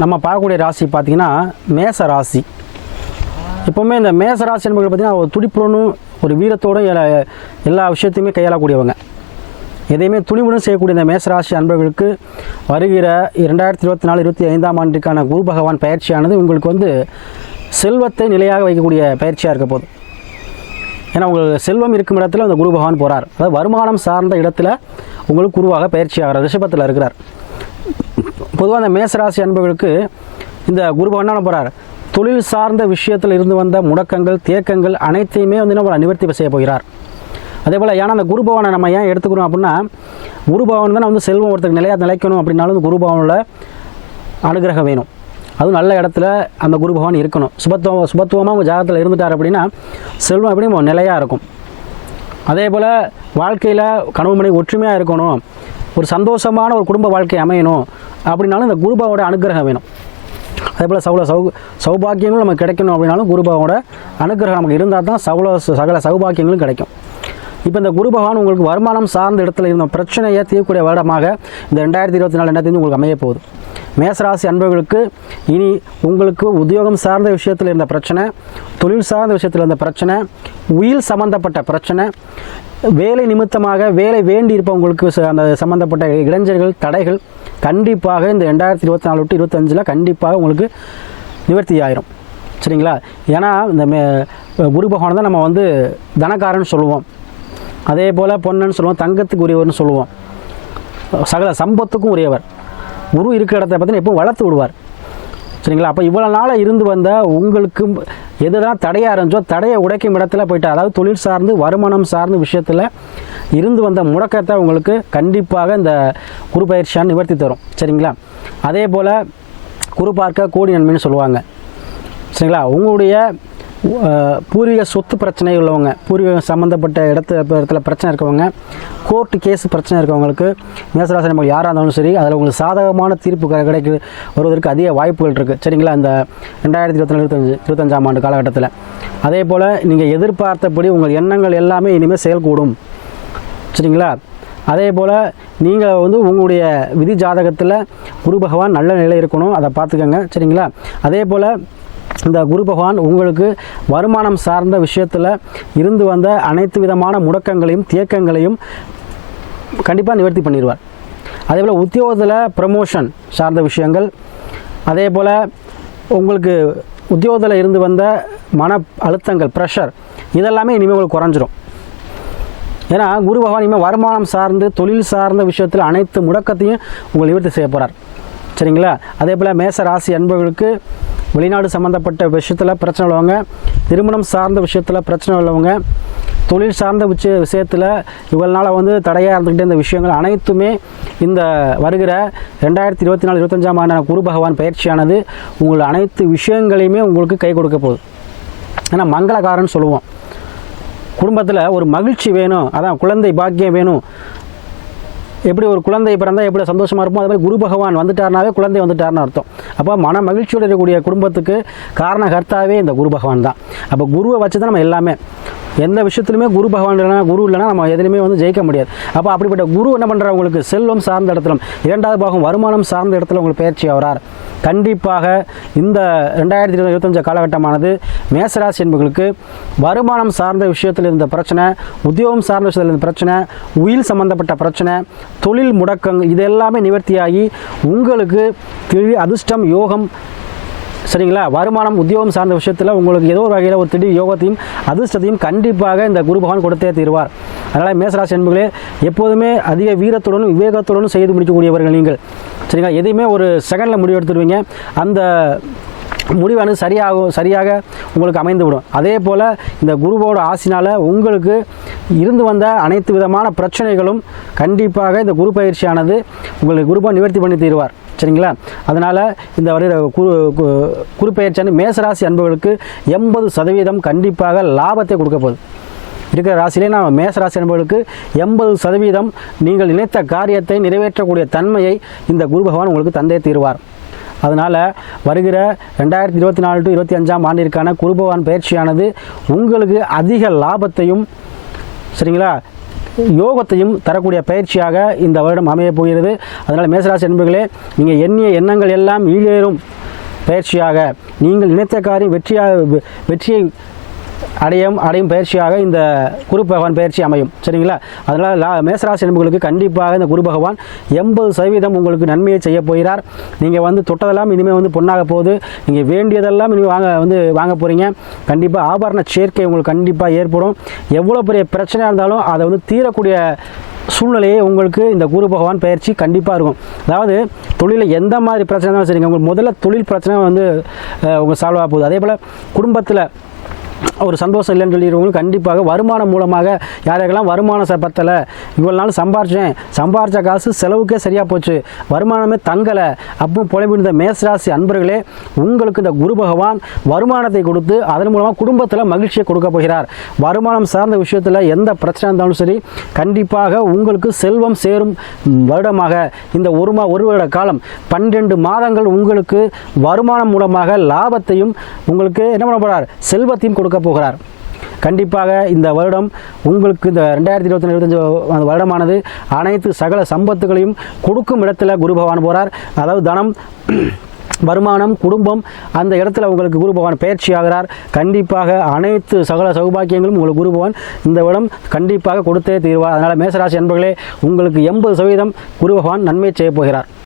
நம்ம பார்க்கக்கூடிய ராசி பார்த்தீங்கன்னா மேச ராசி. எப்போவுமே இந்த மேச ராசி என்பது பார்த்தீங்கன்னா ஒரு துடிப்புடனும் ஒரு வீரத்தோடும் எல்லா எல்லா விஷயத்தையுமே கையாளக்கூடியவங்க. எதையுமே துணிவுடன் செய்யக்கூடிய இந்த மேசராசி அன்பர்களுக்கு வருகிற இரண்டாயிரத்தி இருபத்தி நாலு இருபத்தி ஐந்தாம் ஆண்டுக்கான குரு பகவான் பயிற்சியானது உங்களுக்கு வந்து செல்வத்தை நிலையாக வைக்கக்கூடிய பயிற்சியாக இருக்க போகுது. ஏன்னா உங்களுக்கு செல்வம் இருக்கும் இடத்துல அந்த குரு பகவான் போகிறார் அதாவது வருமானம் சார்ந்த இடத்துல உங்களுக்கு குருவாக பயிற்சி ஆகிறார் ரிஷபத்தில் இருக்கிறார். பொதுவாக அந்த மேசராசி அன்பர்களுக்கு இந்த குரு பகவான் என்ன போகிறார் தொழில் சார்ந்த விஷயத்தில் இருந்து வந்த முடக்கங்கள் தேக்கங்கள் அனைத்தையுமே வந்து நம்ம நிவர்த்தி செய்ய போகிறார். அதே போல் ஏன்னா அந்த குரு பவனை நம்ம ஏன் எடுத்துக்கிறோம் அப்படின்னா குரு பவன் தான் வந்து செல்வம் ஒருத்தருக்கு நிலையாக நிலைக்கணும் அப்படின்னாலும் இந்த குரு பவனில் அனுகிரகம் வேணும். அதுவும் நல்ல இடத்துல அந்த குரு பகவான் இருக்கணும். சுபத்துவம் சுபத்துவமாக உங்கள் ஜாதகத்தில் இருந்துட்டார் அப்படின்னா செல்வம் எப்படியும் நிலையாக இருக்கும். அதே போல் வாழ்க்கையில் கனவு மணி ஒற்றுமையாக இருக்கணும். ஒரு சந்தோஷமான ஒரு குடும்ப வாழ்க்கை அமையணும் அப்படின்னாலும் இந்த குருபாவோட அனுகிரகம் வேணும். அதே போல் சவுல சௌ சௌபாக்கியங்களும் நமக்கு கிடைக்கணும் அப்படின்னாலும் குருபாவோட அனுகிரகம் நமக்கு இருந்தால் தான் சவுல சகல சௌபாக்கியங்களும் கிடைக்கும். இப்போ இந்த குரு பகவான் உங்களுக்கு வருமானம் சார்ந்த இடத்துல இருந்த பிரச்சனையை தீர்க்கக்கூடிய வருடமாக இந்த ரெண்டாயிரத்தி இருபத்தி நாலு ரெண்டாயிரத்தி உங்களுக்கு அமைய போகுது. மேசராசி அன்பர்களுக்கு இனி உங்களுக்கு உத்தியோகம் சார்ந்த விஷயத்தில் இருந்த பிரச்சனை தொழில் சார்ந்த விஷயத்தில் இருந்த பிரச்சனை உயிர் சம்பந்தப்பட்ட பிரச்சனை வேலை நிமித்தமாக வேலை வேண்டி இருப்பவங்களுக்கு ச- அந்த சம்பந்தப்பட்ட இளைஞர்கள் தடைகள் கண்டிப்பாக இந்த ரெண்டாயிரத்தி இருபத்தி நாலு டு இருபத்தஞ்சில் கண்டிப்பாக உங்களுக்கு நிவர்த்தி ஆயிரும் சரிங்களா? ஏன்னா இந்த மே குரு பகவான் தான் நம்ம வந்து தனக்காரன் சொல்லுவோம். அதே போல் பொண்ணுன்னு சொல்லுவோம் தங்கத்துக்கு உரியவர்னு சொல்லுவோம். சகல சம்பத்துக்கும் உரியவர். குரு இருக்கிற இடத்த பார்த்தீங்கன்னா எப்போ வளர்த்து விடுவார். சரிங்களா? அப்போ இவ்வளோ நாளாக இருந்து வந்த உங்களுக்கு எதுதான் தடையாக இருந்துச்சோ தடையை உடைக்கும் இடத்துல போயிட்டு அதாவது தொழில் சார்ந்து வருமானம் சார்ந்த விஷயத்தில் இருந்து வந்த முடக்கத்தை உங்களுக்கு கண்டிப்பாக இந்த குரு பயிற்சியான நிவர்த்தி தரும். சரிங்களா? அதே போல் குரு பார்க்க கோடி நன்மைன்னு சொல்லுவாங்க. சரிங்களா? உங்களுடைய பூர்வீக சொத்து பிரச்சனை உள்ளவங்க பூர்வீகம் சம்மந்தப்பட்ட இடத்து இடத்துல பிரச்சனை இருக்கவங்க கோர்ட்டு கேஸ் பிரச்சனை இருக்கவங்களுக்கு மேசராசி நம்ம யாராக இருந்தாலும் சரி அதில் உங்களுக்கு சாதகமான தீர்ப்பு கிடைக்க வருவதற்கு அதிக வாய்ப்புகள் இருக்குது சரிங்களா? இந்த ரெண்டாயிரத்தி இருபத்தி இருபத்தஞ்சு இருபத்தஞ்சாம் ஆண்டு காலகட்டத்தில். அதே போல் நீங்கள் எதிர்பார்த்தபடி உங்கள் எண்ணங்கள் எல்லாமே இனிமேல் செயல்கூடும். சரிங்களா? அதே போல் நீங்கள் வந்து உங்களுடைய விதி ஜாதகத்தில் குரு பகவான் நல்ல நிலை இருக்கணும். அதை பார்த்துக்கோங்க. சரிங்களா? அதே போல் இந்த குரு பகவான் உங்களுக்கு வருமானம் சார்ந்த விஷயத்தில் இருந்து வந்த அனைத்து விதமான முடக்கங்களையும் தேக்கங்களையும் கண்டிப்பாக நிவர்த்தி பண்ணிடுவார். அதே போல் உத்தியோகத்தில் ப்ரமோஷன் சார்ந்த விஷயங்கள் அதே போல் உங்களுக்கு உத்தியோகத்தில் இருந்து வந்த மன அழுத்தங்கள் ப்ரெஷர் இதெல்லாமே இனிமேல் உங்களுக்கு குறைஞ்சிரும். ஏன்னா குரு பகவான் இனிமேல் வருமானம் சார்ந்து தொழில் சார்ந்த விஷயத்தில் அனைத்து முடக்கத்தையும் உங்களை நிவர்த்தி செய்ய போகிறார் சரிங்களா? அதே போல் மேச ராசி என்பவர்களுக்கு வெளிநாடு சம்மந்தப்பட்ட விஷயத்தில் பிரச்சனை உள்ளவங்க திருமணம் சார்ந்த விஷயத்தில் பிரச்சனை உள்ளவங்க தொழில் சார்ந்த விஷய விஷயத்தில் இவ்வளோ வந்து தடையாக இருந்துக்கிட்டே இந்த விஷயங்கள் அனைத்துமே இந்த வருகிற ரெண்டாயிரத்தி இருபத்தி நாலு இருபத்தஞ்சாம் ஆண்டான குரு பகவான் பயிற்சியானது உங்கள் அனைத்து விஷயங்களையுமே உங்களுக்கு கை கொடுக்க போகுது. ஏன்னா மங்களகாரன்னு சொல்லுவோம். குடும்பத்தில் ஒரு மகிழ்ச்சி வேணும் அதான் குழந்தை பாக்கியம் வேணும் எப்படி ஒரு குழந்தை பிறந்தால் எப்படி சந்தோஷமாக இருப்போம்? அது மாதிரி குரு பகவான் வந்துட்டார்னாவே குழந்தை வந்துட்டார்னு அர்த்தம். அப்போ மன மகிழ்ச்சியோடு இருக்கக்கூடிய குடும்பத்துக்கு காரணகர்த்தாவே இந்த குரு பகவான் தான். அப்போ குருவை வச்சு தான் நம்ம எல்லாமே எந்த விஷயத்துலையுமே குரு பகவான் இல்லைனா குரு இல்லைனா நம்ம எதுலையுமே வந்து ஜெயிக்க முடியாது. அப்போ அப்படிப்பட்ட குரு என்ன பண்ணுறாரு உங்களுக்கு? செல்வம் சார்ந்த இடத்துல இரண்டாவது பாகம் வருமானம் சார்ந்த இடத்துல உங்களுக்கு பயிற்சி ஆகிறார். கண்டிப்பாக இந்த ரெண்டாயிரத்தி இருபது இருபத்தஞ்சு காலகட்டமானது மேசராசி என்பவர்களுக்கு வருமானம் சார்ந்த விஷயத்தில் இருந்த பிரச்சனை உத்தியோகம் சார்ந்த விஷயத்தில் இருந்த பிரச்சனை உயில் சம்பந்தப்பட்ட பிரச்சனை தொழில் முடக்கங்கள் இது எல்லாமே நிவர்த்தியாகி உங்களுக்கு திரு அதிர்ஷ்டம் யோகம் சரிங்களா? வருமானம் உத்தியோகம் சார்ந்த விஷயத்தில் உங்களுக்கு ஏதோ ஒரு வகையில் ஒரு திடீர் யோகத்தையும் அதிர்ஷ்டத்தையும் கண்டிப்பாக இந்த குரு பகவான் கொடுத்தே தீர்வார். அதனால் மேசராசி என்பர்களே எப்போதுமே அதிக வீரத்துடனும் விவேகத்துடனும் செய்து முடிக்கக்கூடியவர்கள் நீங்கள். சரிங்களா? எதையுமே ஒரு செகண்டில் முடிவு எடுத்துடுவீங்க. அந்த முடிவானது சரியாகும் சரியாக உங்களுக்கு அமைந்து விடும் அதே போல் இந்த குருவோட ஆசினால் உங்களுக்கு இருந்து வந்த அனைத்து விதமான பிரச்சனைகளும் கண்டிப்பாக இந்த குரு பயிற்சியானது உங்களுக்கு குருபா நிவர்த்தி பண்ணி தீருவார். சரிங்களா? அதனால் இந்த வருகிற குரு கு- குருப்பெயர்ச்சி மேசராசி அன்பர்களுக்கு எண்பது சதவீதம் கண்டிப்பாக லாபத்தை கொடுக்க போகுது. இருக்கிற ராசியிலே நான் மேசராசி என்பவர்களுக்கு எண்பது சதவீதம் நீங்கள் நினைத்த காரியத்தை நிறைவேற்றக்கூடிய தன்மையை இந்த குரு பகவான் உங்களுக்கு தந்தே தீர்வார். அதனால் வருகிற ரெண்டாயிரத்தி இருபத்தி நாலு டு இருபத்தி அஞ்சாம் ஆண்டிற்கான குரு பகவான் பயிற்சியானது உங்களுக்கு அதிக லாபத்தையும் சரிங்களா யோகத்தையும் தரக்கூடிய பயிற்சியாக இந்த வருடம் அமையப் போகிறது. அதனால் மேசராசி என்பர்களே நீங்கள் எண்ணிய எண்ணங்கள் எல்லாம் ஈழேறும் பயிற்சியாக. நீங்கள் நினைத்த காரியம் வெற்றியாக வெற்றியை அடையும் அடையும் பயிற்சியாக இந்த குரு பகவான் பயிற்சி அமையும். சரிங்களா? அதனால் லா மேசராசி நண்பர்களுக்கு கண்டிப்பாக இந்த குரு பகவான் எண்பது சதவீதம் உங்களுக்கு நன்மையை செய்ய போகிறார். நீங்கள் வந்து தொட்டதெல்லாம் இனிமேல் வந்து பொண்ணாக போகுது. நீங்கள் வேண்டியதெல்லாம் இனிமேல் வாங்க வந்து வாங்க போகிறீங்க கண்டிப்பாக ஆபரண சேர்க்கை உங்களுக்கு கண்டிப்பாக ஏற்படும். எவ்வளோ பெரிய பிரச்சனையாக இருந்தாலும் அதை வந்து தீரக்கூடிய சூழ்நிலையே உங்களுக்கு இந்த குரு பகவான் பயிற்சி கண்டிப்பாக இருக்கும். அதாவது தொழிலில் எந்த மாதிரி பிரச்சனை இருந்தாலும் சரிங்க. உங்களுக்கு முதல்ல தொழில் பிரச்சனை வந்து உங்களுக்கு சால்வ் ஆக போகுது. அதே போல் குடும்பத்தில் ஒரு சந்தோஷம் இல்லைன்னு சொல்லிடுறவங்களுக்கு கண்டிப்பாக வருமானம் மூலமாக யாருக்கெல்லாம் வருமானம் ச பத்தலை. இவ்வளோ நாள் சம்பாரிச்சேன். சம்பாரித்த காசு செலவுக்கே சரியாக போச்சு. வருமானமே தங்கலை. அப்போ புலம்பிருந்த மேசராசி அன்பர்களே உங்களுக்கு இந்த குரு பகவான் வருமானத்தை கொடுத்து அதன் மூலமாக குடும்பத்தில் மகிழ்ச்சியை கொடுக்க போகிறார். வருமானம் சார்ந்த விஷயத்தில் எந்த பிரச்சனை இருந்தாலும் சரி கண்டிப்பாக உங்களுக்கு செல்வம் சேரும் வருடமாக. இந்த ஒரு மா ஒரு வருட காலம் பன்னிரெண்டு மாதங்கள் உங்களுக்கு வருமானம் மூலமாக லாபத்தையும் உங்களுக்கு என்ன பண்ண போகிறார் செல்வத்தையும் கொடுக்க போகிறார். கண்டிப்பாக இந்த வருடம் உங்களுக்கு இந்த ரெண்டாயிரத்தி இருபத்தி இருபத்தஞ்சு அந்த வருடமானது அனைத்து சகல சம்பத்துகளையும் கொடுக்கும் இடத்துல குரு பகவான் போகிறார் அதாவது தனம் வருமானம் குடும்பம் அந்த இடத்துல உங்களுக்கு குரு பகவான் பயிற்சி ஆகிறார். கண்டிப்பாக அனைத்து சகல சௌபாக்கியங்களும் உங்களுக்கு குரு பகவான் இந்த வருடம் கண்டிப்பாக கொடுத்தே தீர்வார். அதனால் மேசராசி என்பர்களே உங்களுக்கு எண்பது சதவீதம் குரு பகவான் நன்மை செய்ய போகிறார்.